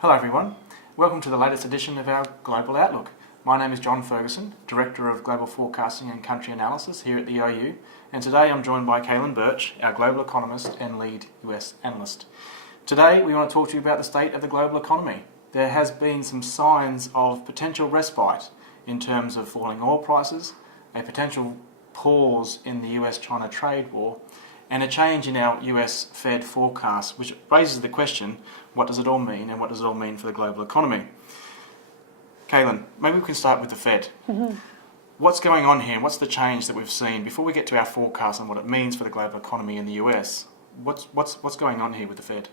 Hello everyone, welcome to the latest edition of our Global Outlook. My name is John Ferguson, Director of Global Forecasting and Country Analysis here at the OU, and today I'm joined by Kaylin Birch, our Global Economist and Lead US Analyst. Today we want to talk to you about the state of the global economy. There has been some signs of potential respite in terms of falling oil prices, a potential pause in the US-China trade war, and a change in our US Fed forecast, which raises the question, what does it all mean and what does it all mean for the global economy? Kaylin, maybe we can start with the Fed. What's going on here? What's the change that we've seen? Before we get to our forecast and what it means for the global economy in the US, what's going on here with the Fed?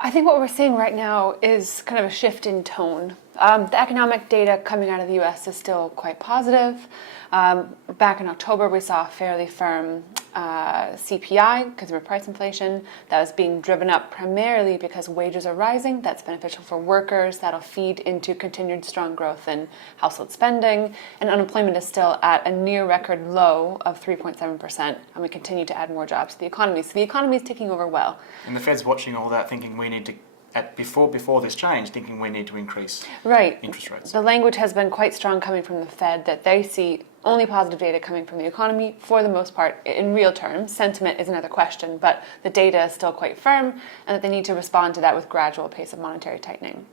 I think what we're seeing right now is kind of a shift in tone. The economic data coming out of the US is still quite positive. Back in October, we saw a fairly firm CPI, consumer price inflation, that was being driven up primarily because wages are rising. That's beneficial for workers. That'll feed into continued strong growth in household spending. And unemployment is still at a near record low of 3.7%. And we continue to add more jobs to the economy. So the economy is ticking over well. And the Fed's watching all that, thinking we need to, before this change, thinking we need to increase interest rates. The language has been quite strong coming from the Fed that they see only positive data coming from the economy for the most part in real terms. Sentiment is another question, but the data is still quite firm and that they need to respond to that with gradual pace of monetary tightening.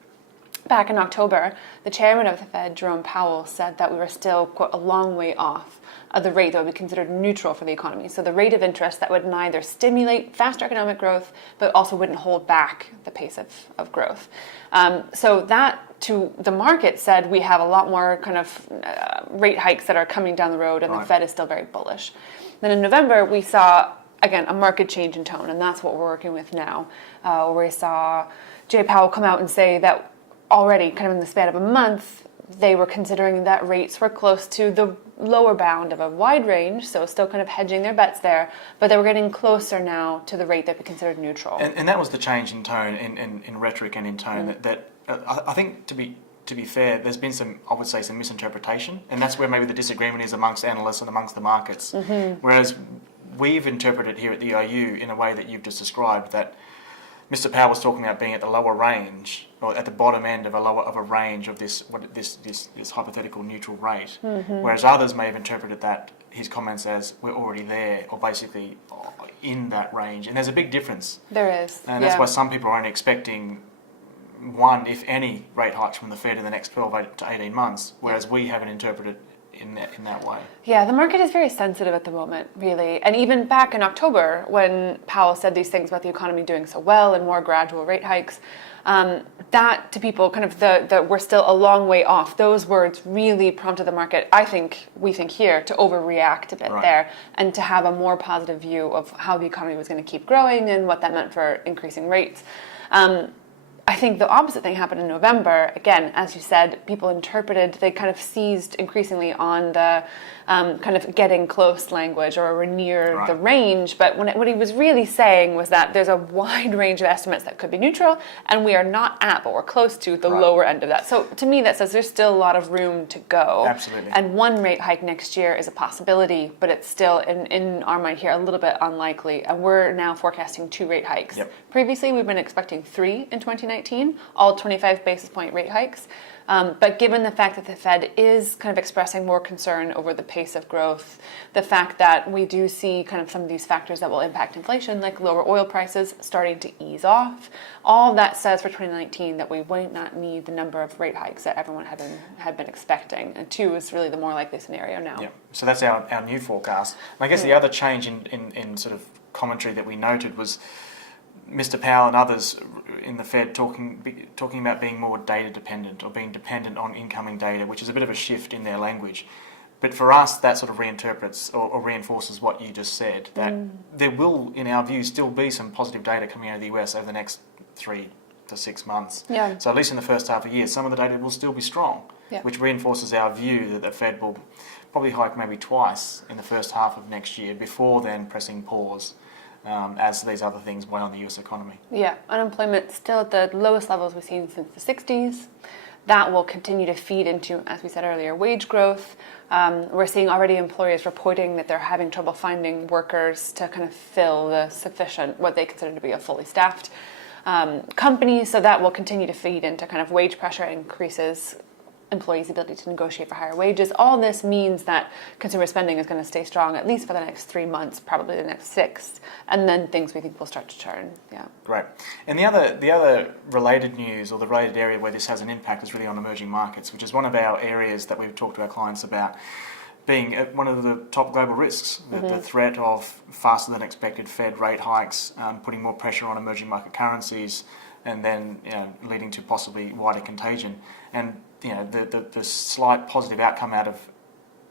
Back in October, the chairman of the Fed, Jerome Powell, said that we were still, quote, a long way off of the rate that would be considered neutral for the economy. So the rate of interest that would neither stimulate faster economic growth, but also wouldn't hold back the pace of growth. So that, to the market, said we have a lot more kind of rate hikes that are coming down the road, and the Fed is still very bullish. Then in November, we saw, again, a market change in tone, and that's what we're working with now, where we saw Jay Powell come out and say that already, kind of in the span of a month, they were considering that rates were close to the lower bound of a wide range, so still kind of hedging their bets there, but they were getting closer now to the rate that we considered neutral. And that was the change in tone, in rhetoric and in tone, that I think, to be fair, there's been some misinterpretation, and that's where maybe the disagreement is amongst analysts and amongst the markets. Whereas we've interpreted here at the OU in a way that you've just described, that Mr. Powell was talking about being at the lower range, or at the bottom end of a range of this hypothetical neutral rate, whereas others may have interpreted that his comments as we're already there, or basically in that range. And there's a big difference. There is, and that's why some people are only expecting one, if any, rate hikes from the Fed in the next 12 to 18 months, whereas we haven't interpreted in that way. Yeah, the market is very sensitive at the moment, really. And even back in October, when Powell said these things about the economy doing so well and more gradual rate hikes, that to people, kind of the we're still a long way off, those words really prompted the market, we think here, to overreact a bit there and to have a more positive view of how the economy was going to keep growing and what that meant for increasing rates. I think the opposite thing happened in November. Again, as you said, people interpreted, they kind of seized increasingly on the kind of getting close language, or we're near the range. But what he was really saying was that there's a wide range of estimates that could be neutral, and we are not at, but we're close to the lower end of that. So to me, that says there's still a lot of room to go. Absolutely. And one rate hike next year is a possibility, but it's still, in our mind here, a little bit unlikely. And we're now forecasting 2 rate hikes. Previously, we've been expecting 3 in 2019, all 25 basis point rate hikes. But given the fact that the Fed is kind of expressing more concern over the pace of growth, the fact that we do see kind of some of these factors that will impact inflation, like lower oil prices, starting to ease off, all that says for 2019 that we might not need the number of rate hikes that everyone had been expecting. And 2 is really the more likely scenario now. Yeah. So that's our new forecast. And I guess the other change in sort of commentary that we noted was Mr. Powell and others in the Fed talking about being more data dependent, or being dependent on incoming data, which is a bit of a shift in their language. But for us, that sort of reinterprets or reinforces what you just said, that there will, in our view, still be some positive data coming out of the US over the next 3 to 6 months. So at least in the first half of the year, some of the data will still be strong, which reinforces our view that the Fed will probably hike maybe twice in the first half of next year, before then pressing pause as these other things weigh on the US economy. Yeah, unemployment still at the lowest levels we've seen since the 60s. That will continue to feed into, as we said earlier, wage growth. We're seeing already employers reporting that they're having trouble finding workers to kind of fill the sufficient, what they consider to be a fully staffed companies, so that will continue to feed into kind of wage pressure increases, employees' ability to negotiate for higher wages. All this means that consumer spending is going to stay strong at least for the next 3 months, probably the next 6, and then things we think will start to turn. Yeah. Great. And the other related news, or the related area where this has an impact, is really on emerging markets, which is one of our areas that we've talked to our clients about being one of the top global risks. The threat of faster than expected Fed rate hikes, putting more pressure on emerging market currencies, and then leading to possibly wider contagion. And the slight positive outcome out of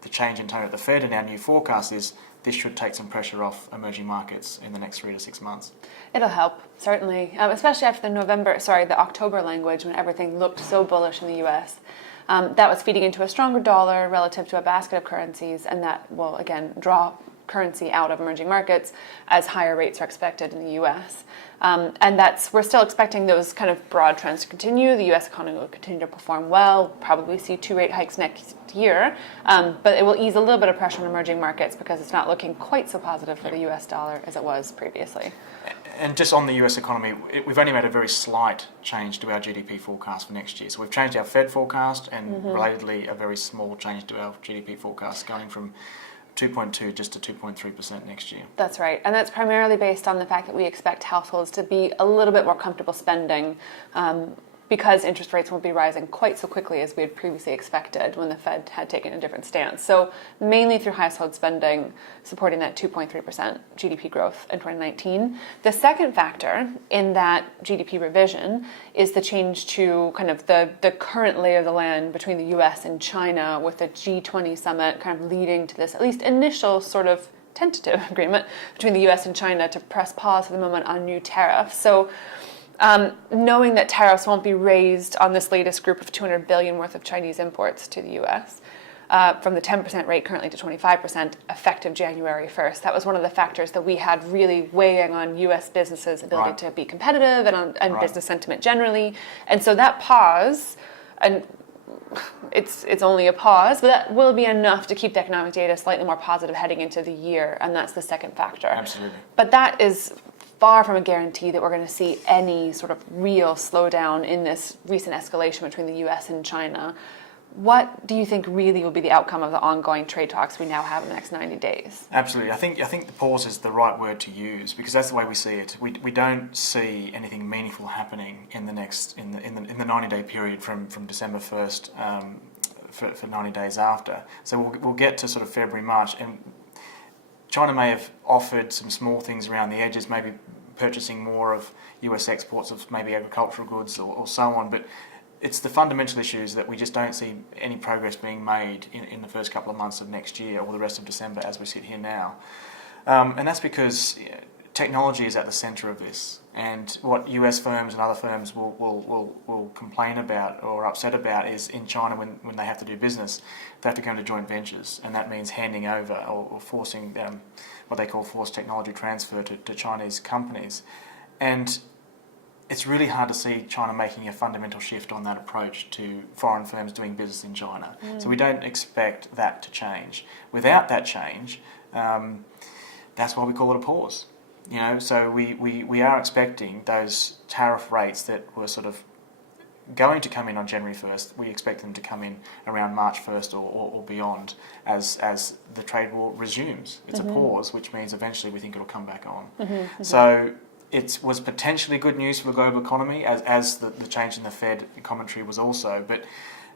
the change in tone at the Fed and our new forecast is this should take some pressure off emerging markets in the next 3 to 6 months. It'll help, certainly, especially after the October language when everything looked so bullish in the US. That was feeding into a stronger dollar relative to a basket of currencies, and that will, again, draw currency out of emerging markets as higher rates are expected in the US. And we're still expecting those kind of broad trends to continue. The US economy will continue to perform well, probably see 2 rate hikes next year, but it will ease a little bit of pressure on emerging markets because it's not looking quite so positive for the US dollar as it was previously. And just on the US economy, we've only made a very slight change to our GDP forecast for next year. So we've changed our Fed forecast and relatedly a very small change to our GDP forecast, going from 2.2 just to 2.3% next year. That's right. And that's primarily based on the fact that we expect households to be a little bit more comfortable spending because interest rates won't be rising quite so quickly as we had previously expected when the Fed had taken a different stance. So mainly through household spending, supporting that 2.3% GDP growth in 2019. The second factor in that GDP revision is the change to kind of the current lay of the land between the US and China, with the G20 summit kind of leading to this at least initial sort of tentative agreement between the US and China to press pause for the moment on new tariffs. So knowing that tariffs won't be raised on this latest group of 200 billion worth of Chinese imports to the US from the 10% rate currently to 25% effective January 1st. That was one of the factors that we had really weighing on US businesses' ability to be competitive and business sentiment generally. And so that pause, and it's only a pause, but that will be enough to keep the economic data slightly more positive heading into the year, and that's the second factor. Absolutely. But that is far from a guarantee that we're going to see any sort of real slowdown in this recent escalation between the US and China. What do you think really will be the outcome of the ongoing trade talks we now have in the next 90 days? Absolutely. I think the pause is the right word to use, because that's the way we see it. We don't see anything meaningful happening in the 90-day period from December 1st for 90 days after. So we'll get to sort of February, March, and China may have offered some small things around the edges, maybe purchasing more of US exports of maybe agricultural goods or so on, but it's the fundamental issues that we just don't see any progress being made in the first couple of months of next year or the rest of December as we sit here now. And that's because technology is at the centre of this, and what US firms and other firms will complain about or upset about is in China when they have to do business, they have to go into joint ventures, and that means handing over or forcing what they call forced technology transfer to Chinese companies. And it's really hard to see China making a fundamental shift on that approach to foreign firms doing business in China. So we don't expect that to change. Without that change, that's why we call it a pause. So we are expecting those tariff rates that were sort of going to come in on January 1st, we expect them to come in around March 1st or beyond as the trade war resumes. It's a pause, which means eventually we think it'll come back on. So it was potentially good news for the global economy, as the change in the Fed commentary was also. But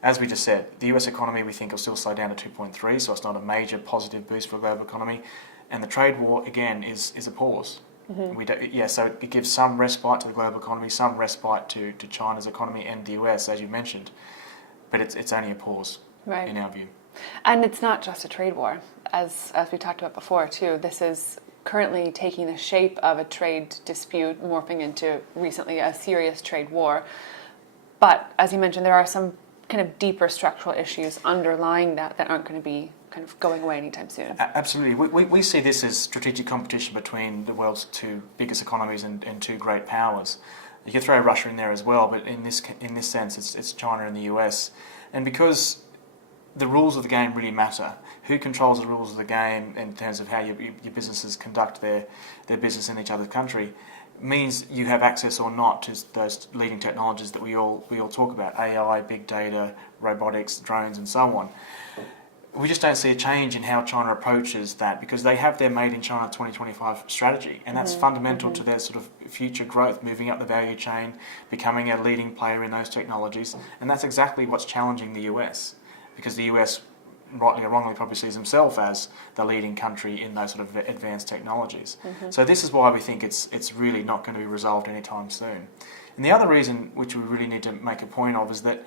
as we just said, the US economy we think will still slow down to 2.3, so it's not a major positive boost for the global economy. And the trade war, again, is a pause. So it gives some respite to the global economy, some respite to China's economy and the US, as you mentioned. But it's only a pause, in our view. And it's not just a trade war, as we talked about before, too. This is currently taking the shape of a trade dispute, morphing into recently a serious trade war. But as you mentioned, there are some kind of deeper structural issues underlying that aren't going to be kind of going away anytime soon. Absolutely. We see this as strategic competition between the world's two biggest economies and two great powers. You could throw Russia in there as well, but in this sense, it's China and the US. And because the rules of the game really matter, who controls the rules of the game in terms of how your businesses conduct their business in each other's country, means you have access or not to those leading technologies that we all talk about: AI, big data, robotics, drones, and so on. We just don't see a change in how China approaches that, because they have their Made in China 2025 strategy, and that's fundamental to their sort of future growth, moving up the value chain, becoming a leading player in those technologies. And that's exactly what's challenging the US, because the US, rightly or wrongly, probably sees himself as the leading country in those sort of advanced technologies. So this is why we think it's really not going to be resolved anytime soon. And the other reason, which we really need to make a point of, is that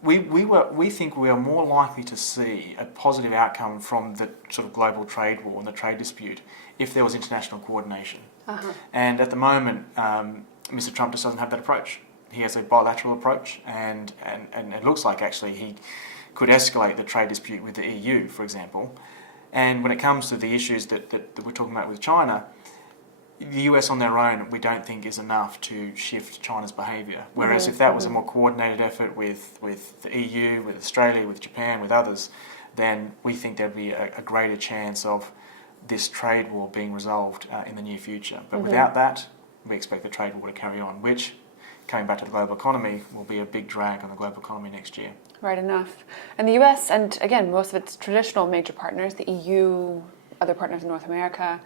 we think we are more likely to see a positive outcome from the sort of global trade war and the trade dispute if there was international coordination. And at the moment, Mr. Trump just doesn't have that approach. He has a bilateral approach, and it looks like actually he could escalate the trade dispute with the EU, for example. And when it comes to the issues that we're talking about with China, the US on their own, we don't think is enough to shift China's behaviour. Whereas if that was a more coordinated effort with the EU, with Australia, with Japan, with others, then we think there'd be a greater chance of this trade war being resolved in the near future. But without that, we expect the trade war to carry on, which, coming back to the global economy, will be a big drag on the global economy next year. Right enough. And the US, and again, most of its traditional major partners, the EU, other partners in North America,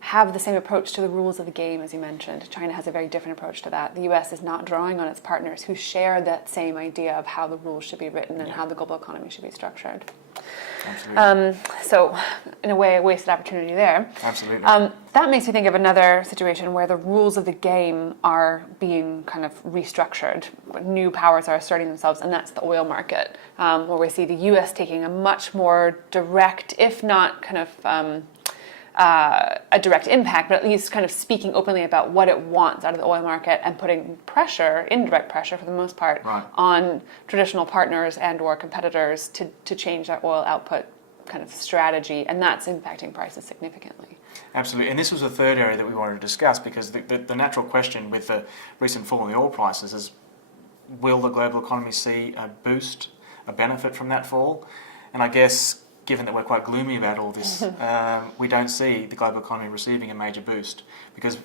have the same approach to the rules of the game, as you mentioned. China has a very different approach to that. The US is not drawing on its partners who share that same idea of how the rules should be written and how the global economy should be structured. Absolutely. So, in a way, a wasted opportunity there. Absolutely. That makes me think of another situation where the rules of the game are being kind of restructured. New powers are asserting themselves, and that's the oil market, where we see the US taking a much more direct, if not kind of a direct impact, but at least kind of speaking openly about what it wants out of the oil market and putting pressure, indirect pressure for the most part, on traditional partners and or competitors to change their oil output kind of strategy, and that's impacting prices significantly. Absolutely, and this was the third area that we wanted to discuss, because the natural question with the recent fall in the oil prices is, will the global economy see a boost, a benefit from that fall? And I guess, given that we're quite gloomy about all this, we don't see the global economy receiving a major boost, because,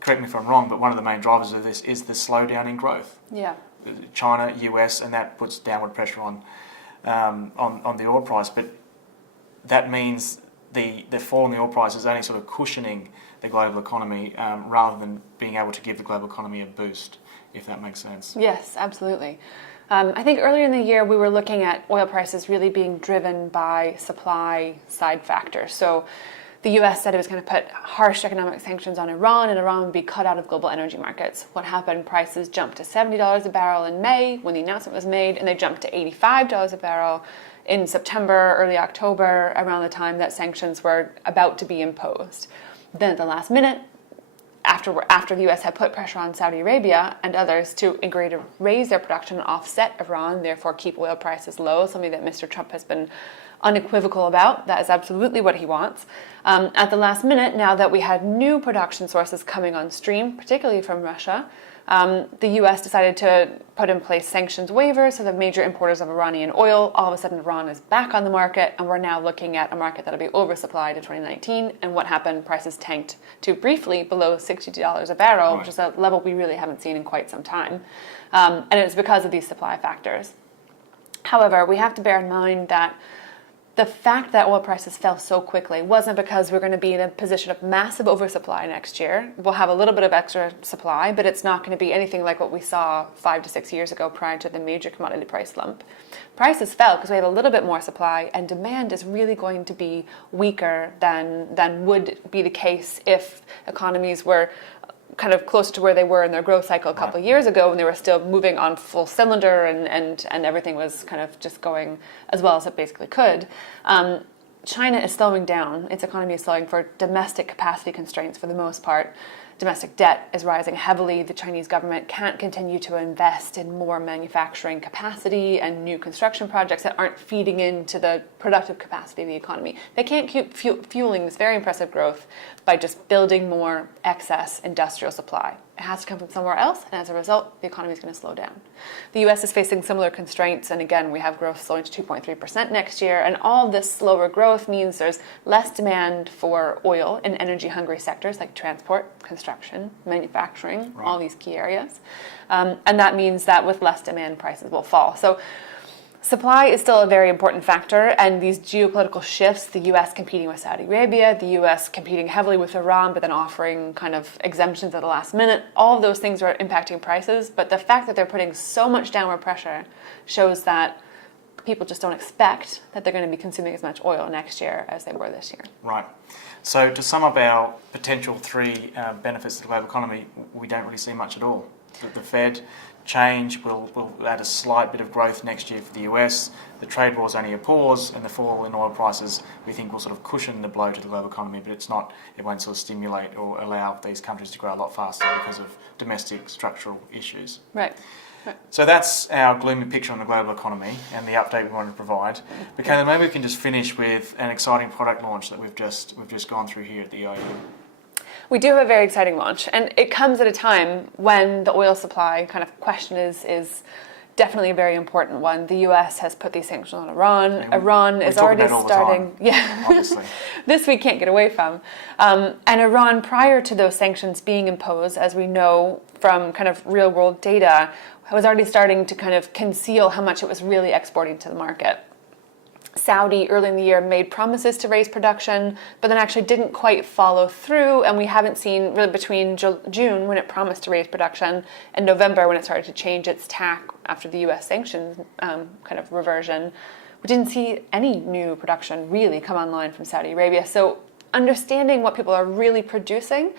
correct me if I'm wrong, but one of the main drivers of this is the slowdown in growth. Yeah. China, US, and that puts downward pressure on the oil price. But that means the fall in the oil price is only sort of cushioning the global economy rather than being able to give the global economy a boost, if that makes sense. Yes, absolutely. I think earlier in the year we were looking at oil prices really being driven by supply side factors. So the US said it was going to put harsh economic sanctions on Iran, and Iran would be cut out of global energy markets. What happened? Prices jumped to $70 a barrel in May when the announcement was made, and they jumped to $85 a barrel in September, early October, around the time that sanctions were about to be imposed. Then at the last minute, after the US had put pressure on Saudi Arabia and others to agree to raise their production and offset Iran, therefore keep oil prices low, something that Mr. Trump has been unequivocal about. That is absolutely what he wants. At the last minute, now that we had new production sources coming on stream, particularly from Russia, the US decided to put in place sanctions waivers so the major importers of Iranian oil. All of a sudden, Iran is back on the market, and we're now looking at a market that'll be oversupplied in 2019. And what happened? Prices tanked to briefly below $60 a barrel, which is a level we really haven't seen in quite some time. And it's because of these supply factors. However, we have to bear in mind that the fact that oil prices fell so quickly wasn't because we're going to be in a position of massive oversupply next year. We'll have a little bit of extra supply, but it's not going to be anything like what we saw 5 to 6 years ago prior to the major commodity price slump. Prices fell because we have a little bit more supply, and demand is really going to be weaker than would be the case if economies were kind of close to where they were in their growth cycle a couple of years ago, when they were still moving on full cylinder and everything was kind of just going as well as it basically could. China is slowing down. Its economy is slowing for domestic capacity constraints for the most part. Domestic debt is rising heavily. The Chinese government can't continue to invest in more manufacturing capacity and new construction projects that aren't feeding into the productive capacity of the economy. They can't keep fueling this very impressive growth by just building more excess industrial supply. It has to come from somewhere else, and as a result, the economy is going to slow down. The US is facing similar constraints, and again, we have growth slowing to 2.3% next year, and all this slower growth means there's less demand for oil in energy-hungry sectors like transport, construction, manufacturing, all these key areas. And that means that with less demand, prices will fall. So supply is still a very important factor, and these geopolitical shifts, the US competing with Saudi Arabia, the US competing heavily with Iran, but then offering kind of exemptions at the last minute, all of those things are impacting prices. But the fact that they're putting so much downward pressure shows that people just don't expect that they're going to be consuming as much oil next year as they were this year. Right. So to sum up our potential three benefits to the global economy, we don't really see much at all. The Fed change will add a slight bit of growth next year for the US. The trade war is only a pause, and the fall in oil prices we think will sort of cushion the blow to the global economy, but it won't sort of stimulate or allow these countries to grow a lot faster because of domestic structural issues. Right. So that's our gloomy picture on the global economy and the update we wanted to provide. But Kayla, maybe we can just finish with an exciting product launch that we've just gone through here at the EIU. We do have a very exciting launch, and it comes at a time when the oil supply kind of question is definitely a very important one. The US has put these sanctions on Iran. Iran is already starting. Obviously. This we can't get away from. And Iran, prior to those sanctions being imposed, as we know from kind of real world data, was already starting to kind of conceal how much it was really exporting to the market. Saudi early in the year made promises to raise production, but then actually didn't quite follow through, and we haven't seen really between June when it promised to raise production and November when it started to change its tack after the US sanctions kind of reversion. We didn't see any new production really come online from Saudi Arabia. So understanding what people are really producing,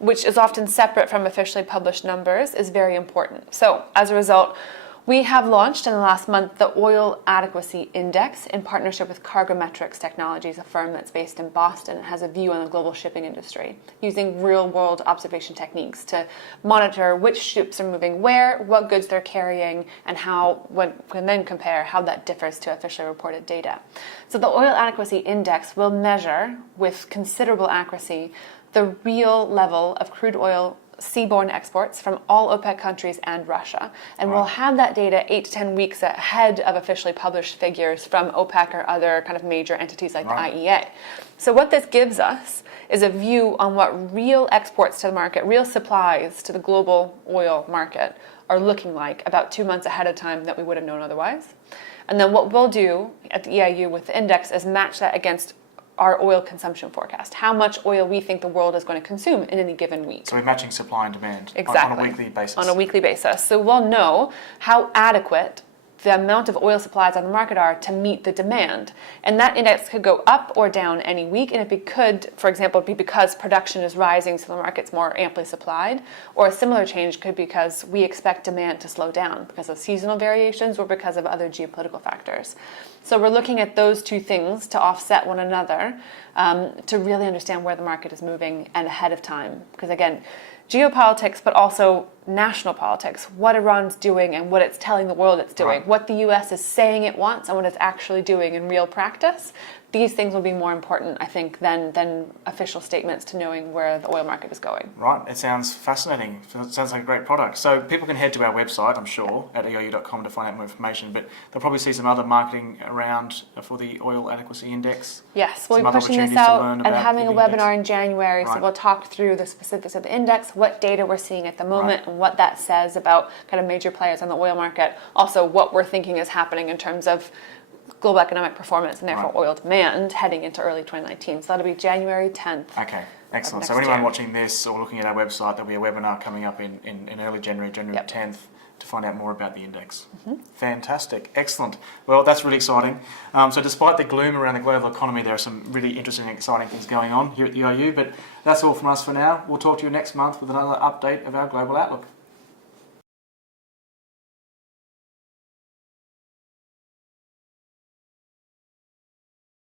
which is often separate from officially published numbers, is very important. So as a result, we have launched in the last month the Oil Adequacy Index in partnership with Cargometrics Technologies, a firm that's based in Boston and has a view on the global shipping industry, using real-world observation techniques to monitor which ships are moving where, what goods they're carrying, and how one can then compare how that differs to officially reported data. So the Oil Adequacy Index will measure with considerable accuracy the real level of crude oil seaborne exports from all OPEC countries and Russia. And we'll have that data 8 to 10 weeks ahead of officially published figures from OPEC or other kind of major entities like the IEA. So what this gives us is a view on what real exports to the market, real supplies to the global oil market are looking like about 2 months ahead of time that we would have known otherwise. And then what we'll do at the EIU with the index is match that against our oil consumption forecast, how much oil we think the world is going to consume in any given week. So we're matching supply and demand exactly. on a weekly basis. On a weekly basis. So we'll know how adequate the amount of oil supplies on the market are to meet the demand. And that index could go up or down any week, and it could, for example, be because production is rising so the market's more amply supplied, or a similar change could be because we expect demand to slow down because of seasonal variations or because of other geopolitical factors. So we're looking at those two things to offset one another to really understand where the market is moving and ahead of time. Because again, geopolitics, but also national politics, what Iran's doing and what it's telling the world it's doing, what the US is saying it wants and what it's actually doing in real practice. These things will be more important, I think, than official statements to knowing where the oil market is going. Right, it sounds fascinating. It sounds like a great product. So people can head to our website, I'm sure, at eiu.com to find out more information, but they'll probably see some other marketing around for the Oil Adequacy Index. Yes, we'll be pushing this out and having a webinar in January, so we'll talk through the specifics of the index, what data we're seeing at the moment, and what that says about kind of major players on the oil market. Also, what we're thinking is happening in terms of global economic performance and therefore oil demand heading into early 2019. So that'll be January 10th. Okay, excellent. So anyone watching this or looking at our website, there'll be a webinar coming up in early January 10th to find out more about the index. Fantastic, excellent. Well, that's really exciting. So despite the gloom around the global economy, there are some really interesting and exciting things going on here at the IU, but that's all from us for now. We'll talk to you next month with another update of our global outlook.